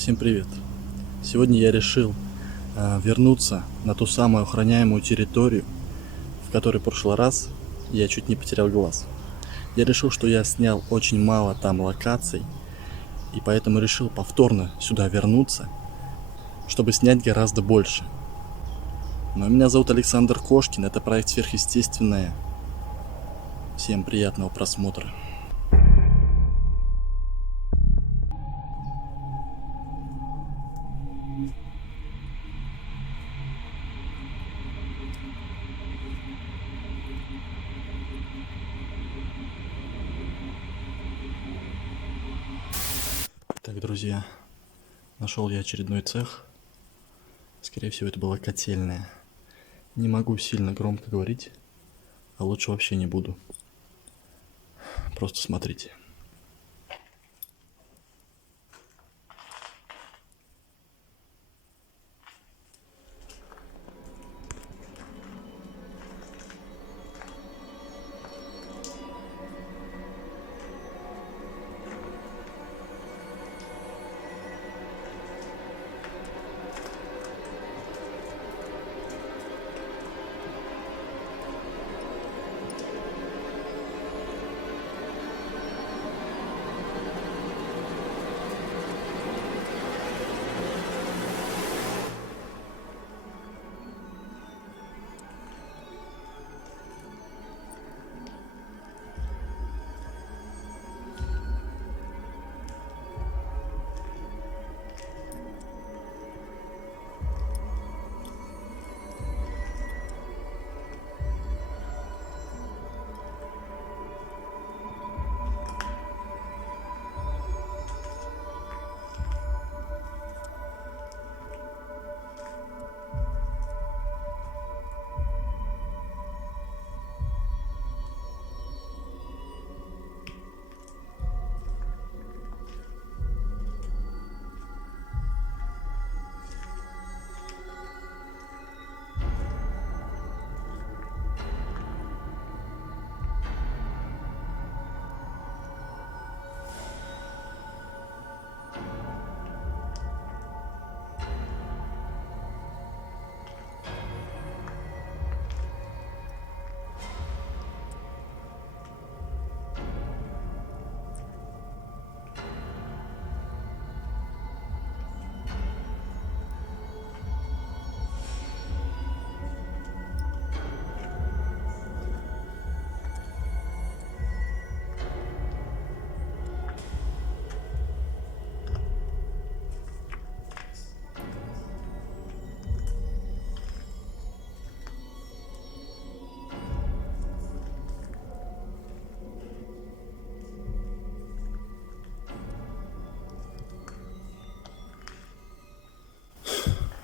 всем привет! Сегодня я решил вернуться на ту самую охраняемую территорию, в которой в прошлый раз я чуть не потерял глаз. Я решил, что я снял очень мало там локаций, и поэтому решил повторно сюда вернуться, чтобы снять гораздо больше. Но меня зовут Александр Кошкин, это проект «Сверхъестественное». Всем приятного просмотра. Так, друзья, нашел я очередной цех. Скорее всего, это была котельная. Не могу сильно громко говорить, а лучше вообще не буду. Просто смотрите.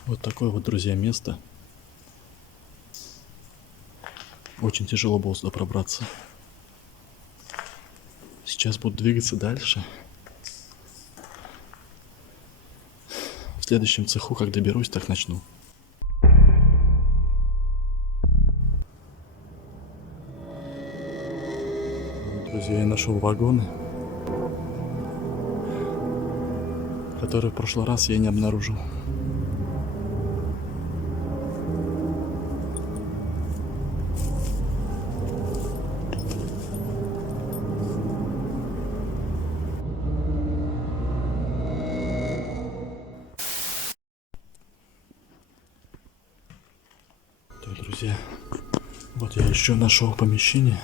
Вот такое вот, друзья, место. Очень тяжело было сюда пробраться. Сейчас буду двигаться дальше. В следующем цеху, как доберусь, так начну. Друзья, я нашел вагоны, которые в прошлый раз я не обнаружил. Так, друзья, вот я еще нашел помещение.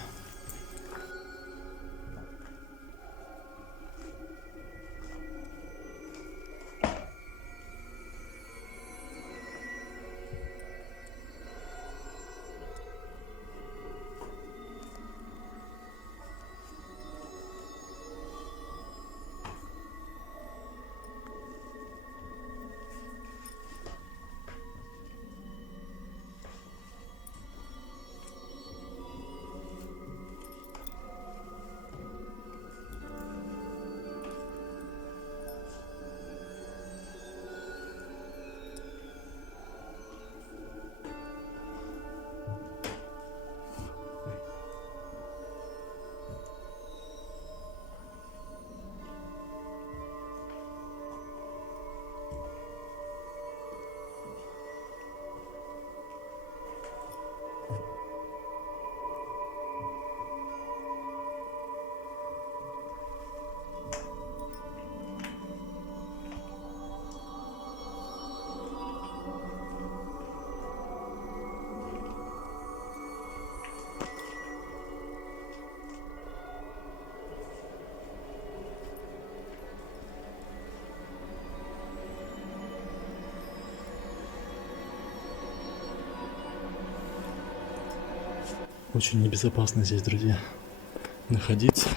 Очень небезопасно здесь, друзья, находиться.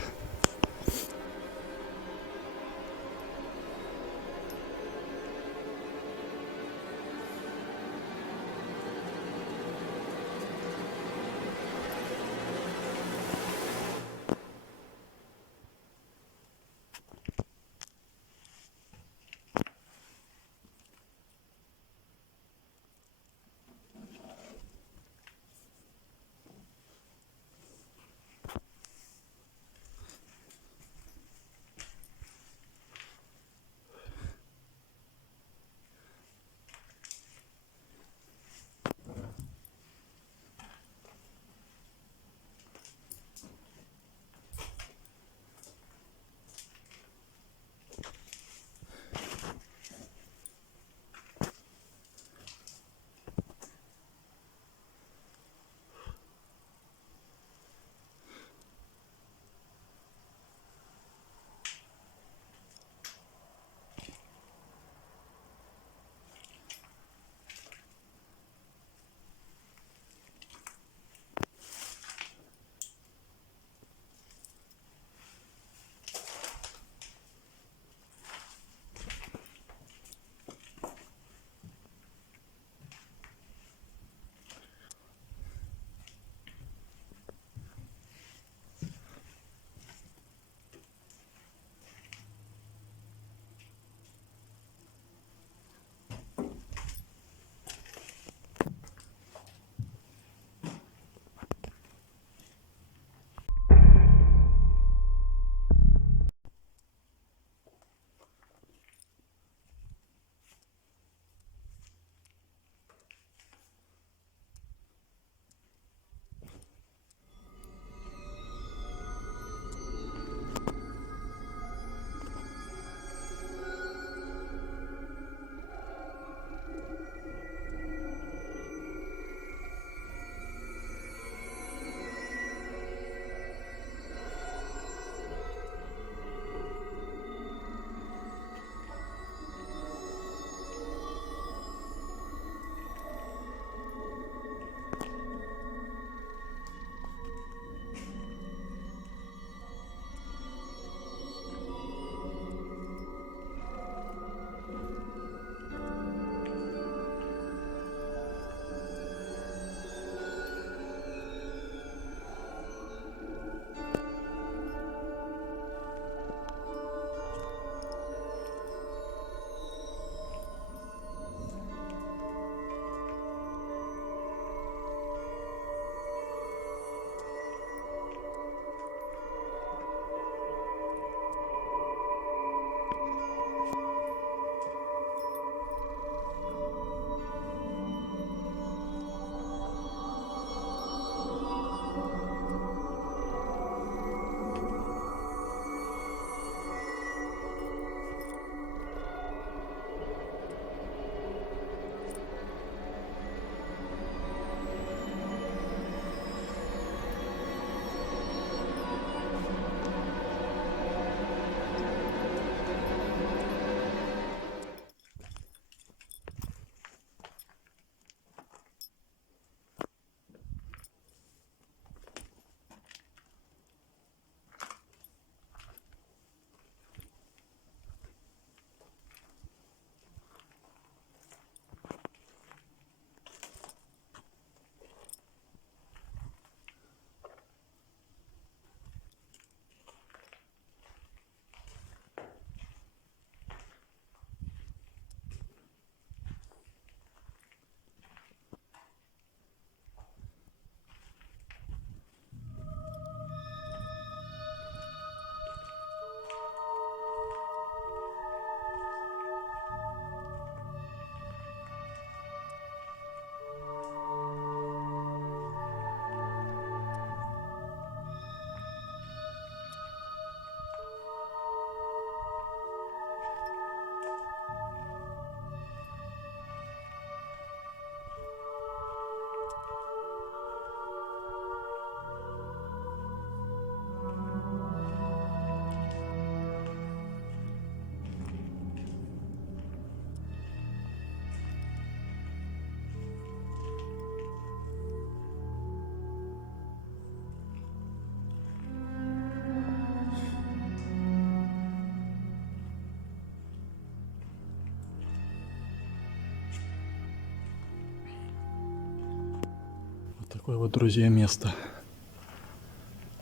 Такое вот, друзья, место.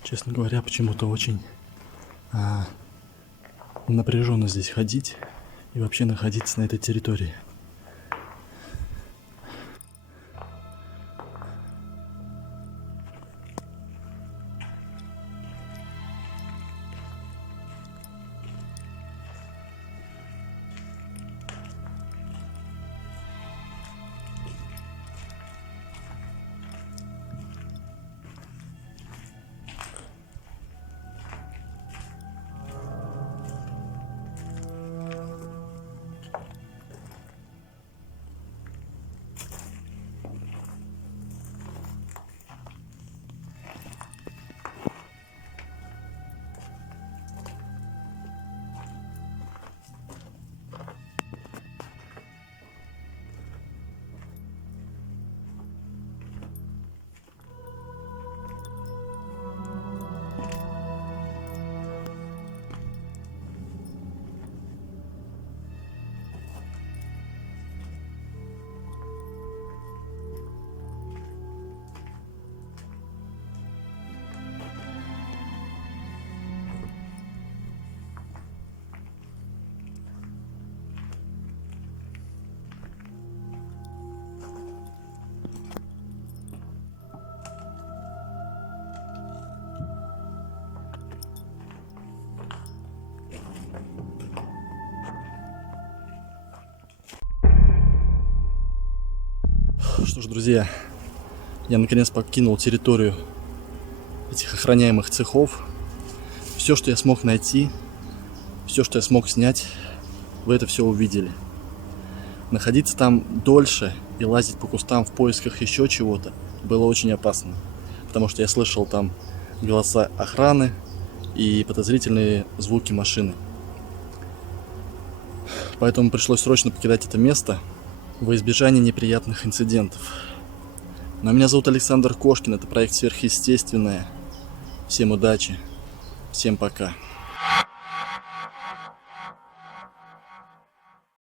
Честно говоря, почему-то очень напряженно здесь ходить и вообще находиться на этой территории. Что ж, друзья, я наконец покинул территорию этих охраняемых цехов. Все, что я смог найти, все, что я смог снять, вы это все увидели. Находиться там дольше и лазить по кустам в поисках еще чего-то было очень опасно, потому что я слышал там голоса охраны и подозрительные звуки машины. Поэтому пришлось срочно покидать это место во избежание неприятных инцидентов. Но меня зовут Александр Кошкин, это проект «Сверхъестественное». Всем удачи, всем пока.